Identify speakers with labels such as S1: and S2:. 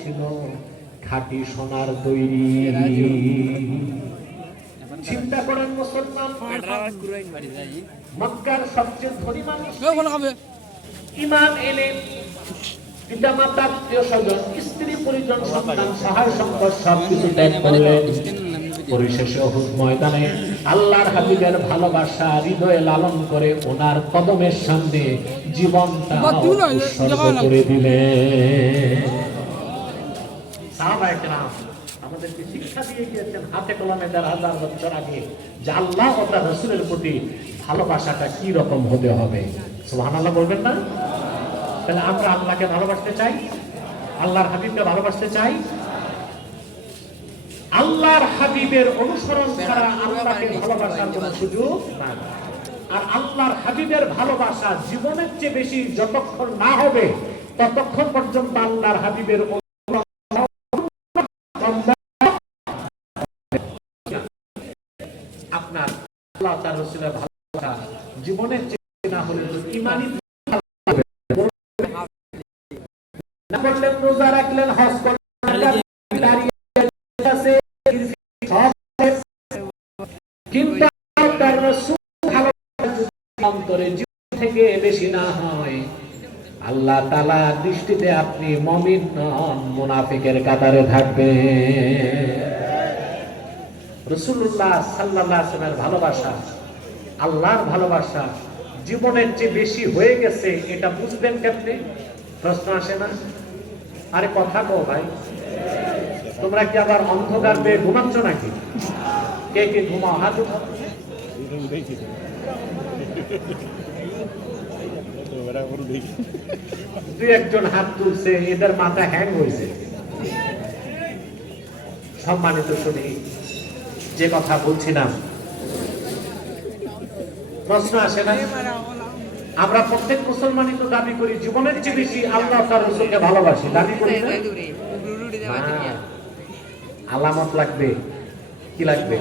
S1: ছিল খাঁটি সোনার তৈরি। চিন্তা করেন মুসলমান মক্কার সবচেয়ে ধনী মানুষ ইমান পিতা মাতা আত্মীয় স্বজন স্ত্রী পরিজন সন্তান সহায় সম্পদ সবকিছু ত্যাগ করলেন পরিশেষে অহুদ ময়দানে আল্লাহর হাবিবের ভালোবাসা হৃদয়ে লালন করে ওনার কদমের সামনে জীবনটা উৎসর্গ করে দিলেন। আমাদেরকে শিক্ষা দিয়ে গিয়েছেন, হাতে কলমে হাজার বছর আগে। আল্লাহ ও তার রসুলের প্রতি ভালোবাসাটা কি রকম হতে হবে? সুবহানাল্লাহ বলবেন না? তাহলে আমরা আল্লাহকে ভালোবাসতে চাই, আল্লাহর হাবিবকে ভালোবাসতে চাই। আল্লাহর হাবিবের অনুসরণ ছাড়া আল্লাহকে ভালোবাসার কোনো সুযোগ আর আল্লাহর হাবিবের ভালোবাসা জীবনের চেয়ে বেশি যতক্ষণ না হবে, ততক্ষণ পর্যন্ত আল্লাহর হাবিবের আপনার আল্লাহ তার রসুলের ভালোবাসা জীবনের চেয়ে না হলে তো ইমানই করলেন রোজা রাখলেন হজ করলেন দাঁড়িয়ে আছে, সব কিন্তু তার রসুল ভালোবাসা অন্তরে জীবন থেকে বেশি না হয় আল্লাহ তালা দৃষ্টিতে আপনি মমিন নন, মুনাফিকের কাতারে থাকবে। রসুল্লাহ সাল্লাহ ভালোবাসা, আল্লাহর ভালোবাসা জীবনের চেয়ে বেশি হয়ে গেছে, এটা বুঝবেন কেমনে? প্রশ্ন আসে না? আরে কথা কো ভাই। তোমরা কি আবার অন্ধকার পেয়ে ঘুমাচ্ছ নাকি? কে কে ঘুমাও? হাত উঠাও দুই একজন হাত তুলছে এদের মাথা হ্যাং হয়েছে সম্মানিত শুনি যে কথা বলছিলাম প্রশ্ন আসে না আমরা প্রত্যেক মুসলমানই তো দাবি করি জীবনের চেয়ে বেশি আল্লাহ তার রসুলকে ভালোবাসি দাবি করি। আলামত লাগবে কি লাগবে